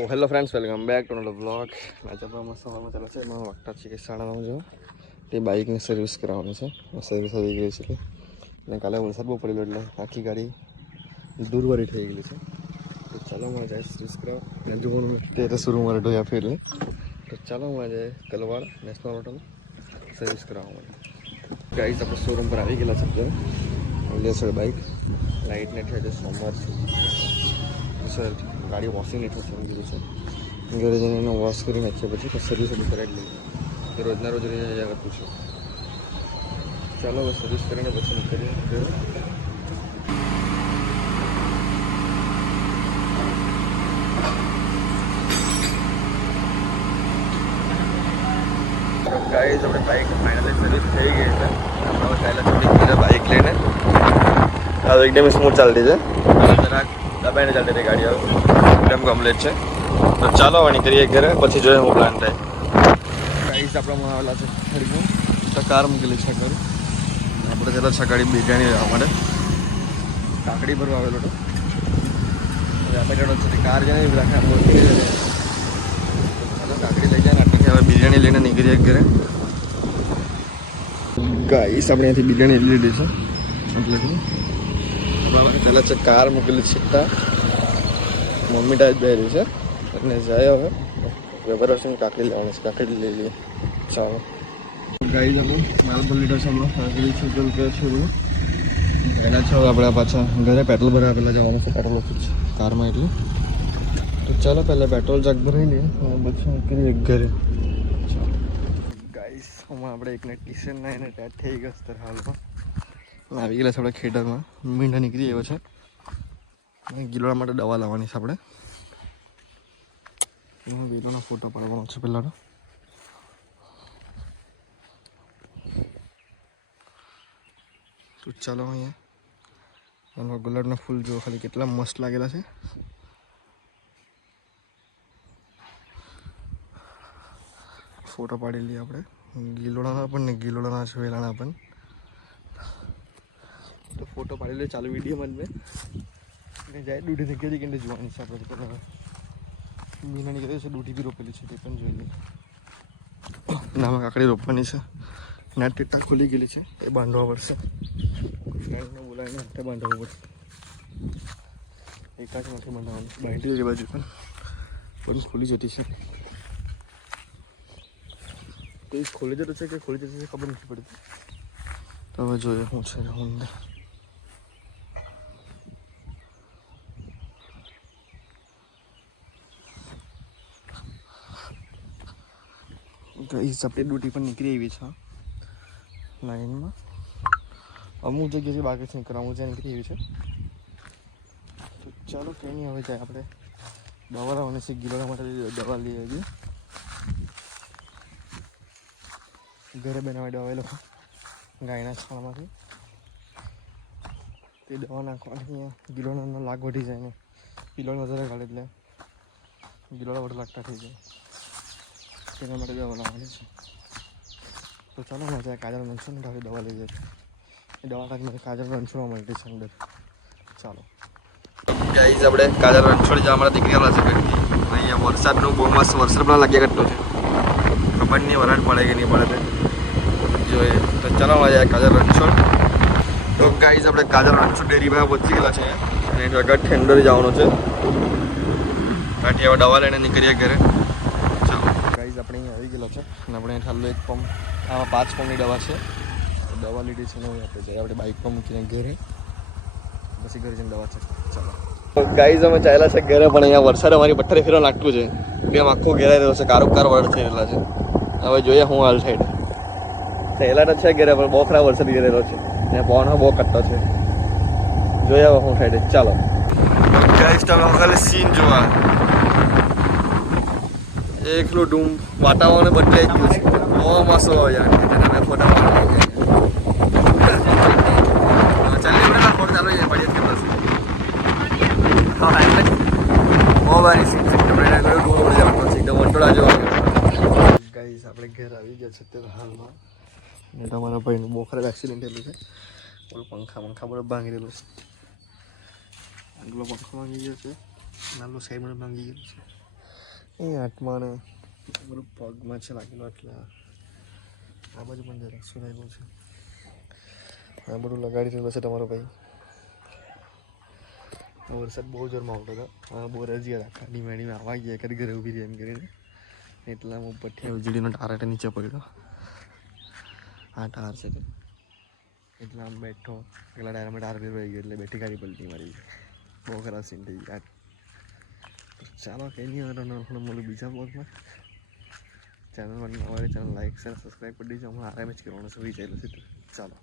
Hello friends welcome back to another blog आज આપણે મસ્ત સવારમાં ચાલે છે એમાં વાગતા છે કે 9:30 જેવો તે બાઇકની સર્વિસ કરાવવાની છે સર્વિસ આવી ગઈ છે અને કાલે વરસાદ બહુ પડેલો એટલે આખી ગાડી દૂરવારી થઈ ગયેલી છે તો ચાલો હું જાય સર્વિસ કરાવ અને જોવાનું તે શરૂ મારે ઢોયા ફેરલે તો ચાલો હું જાય કલવાડ નેશનલ હોટલ સર્વિસ કરાવવા માટે ગાઈસ આપણે શોરૂમ પર આવી ગયેલા છે અત્યારે છે બાઇક લાઇટ ને છે સોમવાર છે સર ગાડી વોશિંગ નહીં થશે કીધું છે ઘરે જઈને એને વોશ કરી નાખીએ પછી સર્વિસ બધું કરાવી લઈએ એ રોજના રોજ રહ્યા કરતું છે ચાલો હવે સર્વિસ કરીને પછી નીકળીએ ગાઈસ આપણે બાઇક ફાઇનલી સર્વિસ થઈ ગઈ છે હવે પહેલાં નીકળીને બાઇક લઈને હવે એકદમ સ્મૂથ ચાલતી છે જરાક દબાઈને ચાલતી હતી ગાડી હવે એકદમ કમ્પ્લીટ છે તો ચાલો હવે નીકળીએ ઘરે પછી જોઈએ હું પ્લાન થાય ગાઈસ આપણામાં આવેલા છે ખરીદું તો કાર મૂકેલી છે ઘરે આપણે જરા સકાળી બિરયાની લેવા માટે કાકડી ભરવા આવેલો હતો આપણે છે કાર જાય રાખે ચાલો કાકડી લઈ જાય ને આટલી હવે બિરયાની લઈને નીકળીએ ઘરે ગાઈસ આપણે અહીંયાથી બિરયાની લીધી છે એટલે પહેલાં છે કાર મૂકેલી છીટા મમ્મી ટાઈપ બે રહી છે અને જાય હવે વેપાર વર્ષની કાકડી લેવાની છે કાકડી લઈ લઈએ ચાલો ગાઈ જતો માલ પર લીધો છે હમણાં કાકડી છીટલ કે છે બધું એના છે આપણે પાછા ઘરે પેટ્રોલ ભરાવા પહેલાં જવાનું છે પેટ્રોલ ઓછું છે કારમાં એટલે તો ચાલો પહેલાં પેટ્રોલ જાક ભરાઈ લઈએ અને પછી નીકળીએ ઘરે ચાલો ગાઈસ હમણાં આપણે એકને ટી-શર્ટ ના એને ટેટ થઈ ગયો છે હાલમાં આવી ગયેલા છે આપણે ખેતરમાં મીંઢા નીકળી આવ્યો છે ગિલોડા માટે દવા લાવવાની છે આપણે ગિલોનો ફોટો પાડવાનો છે પહેલાં તો ચાલો અહીંયા ગુલાબના ફૂલ જો ખાલી કેટલા મસ્ત લાગેલા છે ફોટો પાડી લઈએ આપણે ગિલોડાના પણ ને ગિલોડાના છોયેલાના પણ તો ફોટો પાડી લે ચાલુ વિડીયોમાં જ મેં જાય દૂધી નીકળી કે જોવાની છે આપણે પહેલાં મીના નીકળી છે દૂધી બી રોપેલી છે તે પણ જોઈ લઈએ નામાં કાકડી રોપવાની છે ના ટેટા ખોલી ગયેલી છે એ બાંધવા પડશે ફ્રેન્ડને બોલાવીને હાથે બાંધવું પડશે એકાચ નથી બાંધવાનું બાંધી એ બાજુ પણ ખોલી જતી છે તો એ ખોલી જતું છે કે ખોલી જતી છે ખબર નથી પડતી તો હવે જોઈએ શું છે હું ગાઈસ આપણી ડ્યુટી પણ નીકળી આવી છે લાઈનમાં અમુક જગ્યાએથી બાકી છે અમુક જગ્યાએ નીકળી આવી છે તો ચાલો કંઈ નહીં હવે જાય આપણે દવા લાવવાની છે ગિલોડા માટે દવા લઈ આવીએ ઘરે બનાવી દવા એ લોકો ગાયના છાણમાંથી તે દવા નાખવાની ગિલોડાનો લાગ વધી જાય ને પિલોડ વધારે કાઢે એટલે ગિલોડા વધુ લાગતા થઈ જાય તેના માટે દવા લાવવાની છે તો ચાલો ને ત્યાં કાજલ રણછોડ ને દવા લઈ જાય એ દવા ટાઈમ મારે કાજલ રણછોડવા મળતી છે અંદર ચાલો ગાઈસ આપણે કાજલ રણછોડ જવા માટે નીકળી ગયેલા છે અહીંયા વરસાદનું બહુ મસ્ત વરસાદ પણ લાગ્યા કરતો છે ખબર નહીં વરાળ પડે કે નહીં પડે જોઈએ તો ચાલો જાય કાજલ રણછોડ તો ગાઈસ આપણે કાજલ રણછોડ ડેરી પાસે પહોંચી ગયેલા છે અને આગળ ઠેન્ડર જવાનું છે બાકી હવે દવા લઈને નીકળીએ ઘરે ગાઈસ આપણે અહીંયા આવી ગયેલા છે અને આપણે ચાલુ એક પંપ આમાં 5 પંપની દવા છે દવા લીધી છે ને આપણે જઈએ આપણે બાઇક પર મૂકીને ઘરે પછી ઘરે જઈને દવા છે ચાલો ગાઈસ અમે ચાલ્યા છે ઘરે પણ અહીંયા વરસાદ અમારી પથ્થરે ફેરવા લાગતું છે કેમ આખું ઘેરાઈ રહ્યો છે કારોબાર વરસાદ થઈ રહેલા છે હવે જોઈએ હું હાલ સાઈડ થયેલા તો છે ઘરે પણ બહુ ખરાબ વરસાદ ગયેલો છે અને પવન બહુ કટતો છે જોઈએ હવે હું સાઈડ ચાલો ગાઈસ તમે ખાલી સીન જોવા એકલું ડૂમ વાતાવરણ બદલાઈ ગયું છે બહુ મસ્ત હોય યાર તમે ફોટા ચાલી ફોટો ચાલુ જાય પડી કેટલો છે બહુ ભારી સીન છે એકદમ વંટોળા જોવા ગાઈસ આપણે ઘેર આવી ગયા છે અત્યારે હાલમાં ને તમારા ભાઈનું બહુ ખરાબ એક્સિડન્ટ થયેલું છે બોલ પંખા બધું ભાંગી રહેલું છે આગલો પંખો ભાંગી ગયો છે નાનું સાઈડ ભાંગી ગયું છે એ આઠમાં ને બધું પગમાં છે લાગેલું એટલે આ બાજુ પણ જરાક શું લાગ્યું છે. આ બધું લગાડી રહ્યો છે તમારો ભાઈ. વરસાદ બહુ જોરમાં આવતો હતો. બહુ રજી રાખા ધીમે આવવા ગયા કરી ઘરે ઊભી રહી એમ કરીને એટલા હું ઉપરથી વીજળીનો ટાર નીચે પડ્યો. આ ટાર છે એટલે આમ બેઠો પેલા ટાયરમાં ટાર બી રહી ગયો એટલે બેઠી ગાડી પલટી મારી. બહુ ખરાબ સીન થઈ ગયા. ચાલો કંઈ નહીં હવે તમને મળું બીજા બ્લોગમાં. ચેનલ લાઈક શેર સબસ્ક્રાઈબ કરી દેજો. હમણાં આરામ જ કરવાનું છે વિચારેલું છે. ચાલો.